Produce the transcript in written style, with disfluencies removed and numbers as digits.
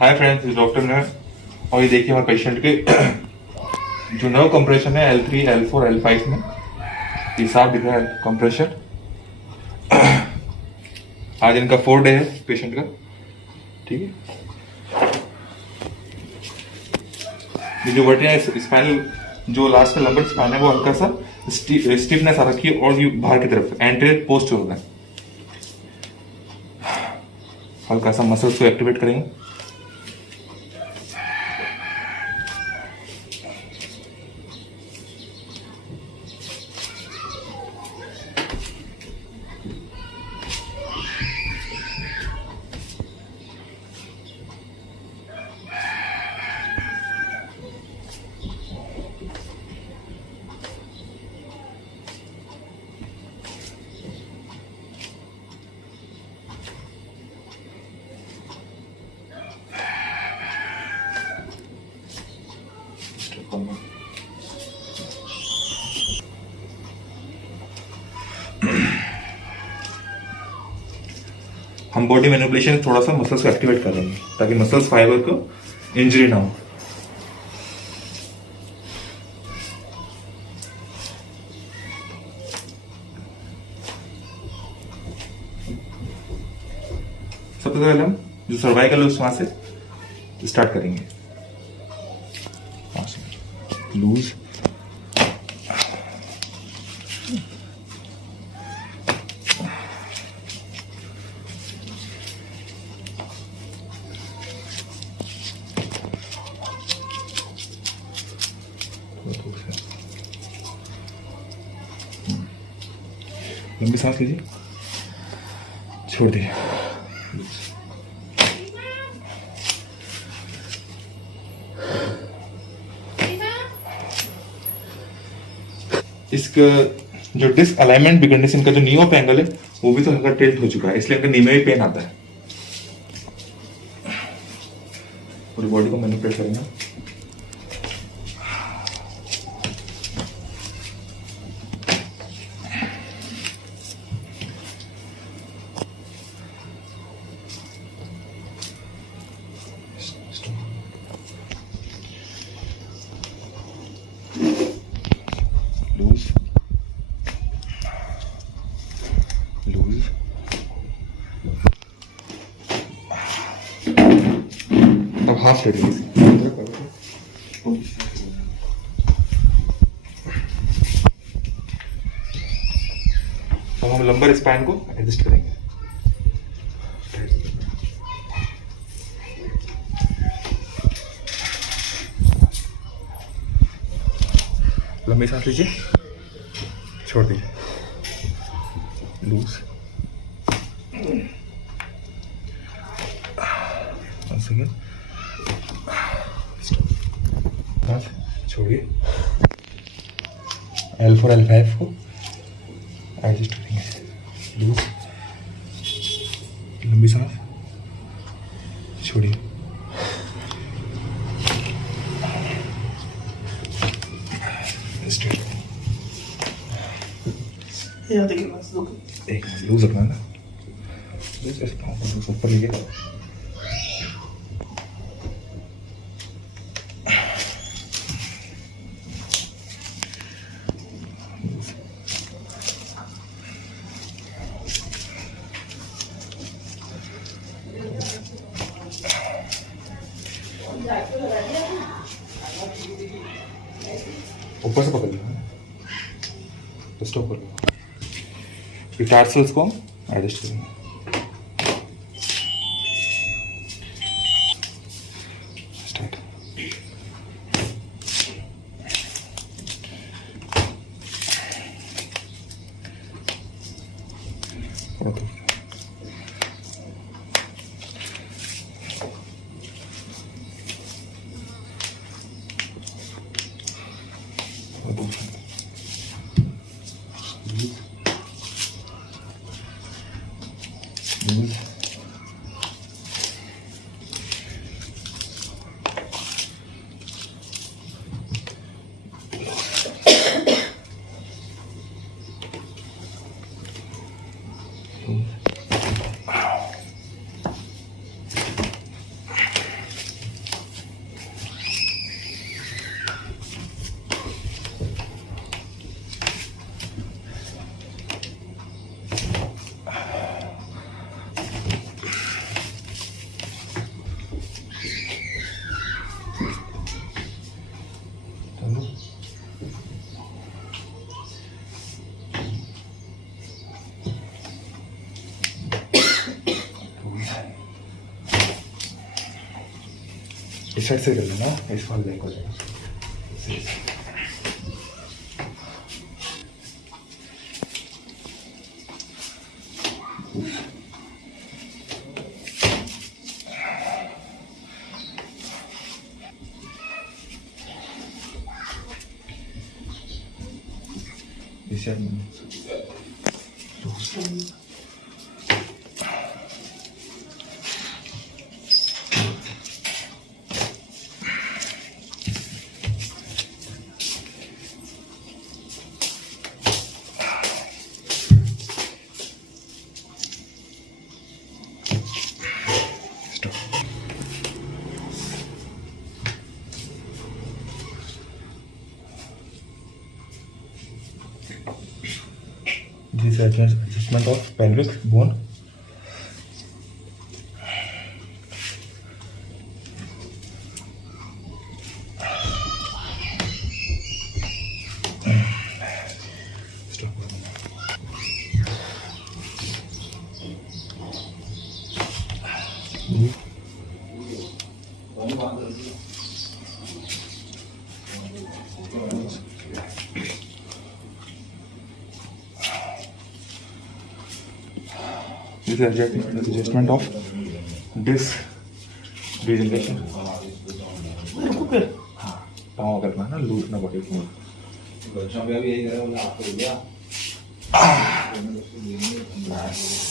Hi friends, इस डॉक्टर ने और ये देखिए हमारे पेशेंट के जो नर्व कंप्रेशन है L3, L4, L5 में ये साफ दिख रहा है कंप्रेशन। आज इनका 4 डे है पेशेंट का। ठीक है, ये जो वर्टिया स्पाइनल जो लास्ट का लंबर स्पाइन है वो हल्का सा स्टिफनेस आ रखी है और ये बाहर की तरफ एंटीरियर पोस्ट हो रहा है। हल्का सा मसल्स को एक्टिवेट करेंगे। हम बॉडी मैनिपुलेशन थोड़ा सा मसल्स को एक्टिवेट कर देंगे ताकि मसल्स फाइबर को इंजरी ना हो। सबसे पहले हम जो सर्वाइकल है उस वहां से स्टार्ट करेंगे। लूज लंबी सांस लीजिए, छोड़ दीजिए। इसका जो डिस्क अलाइनमेंट बिगड़ने से इनका जो नी ऑफ एंगल है वो भी तो हल्का टिल्ट हो चुका है, इसलिए इनका नी में भी पेन आता है। पूरी बॉडी को मैनिपुलेट करेंगे। लूज लूज अब हाफ ले लीजिए। अब हम लंबर स्पाइन को एडजस्ट करेंगे। लंबी सांस लीजिए, छोड़ दीजिए। लूज सेकेंड, सांस छोड़िए। L4 L5 को एडजस्ट करेंगे। लूज, लंबी सांस छोड़िए। एक लूज रखना ना, लूज ऊपर लेके ऊपर से पकड़ लो, तो स्टॉप कर लो। टार्सल्स को एडजस्ट करेंगे। स्टार्ट। इस साइड से कर लेना, इस वाले लेग हो जाएगा। इस साइड में this is adjustment of pelvic bone. Stop. This is adjustment of disc degeneration. हाँ, पाँव करना है ना, लूज ना पड़े। बस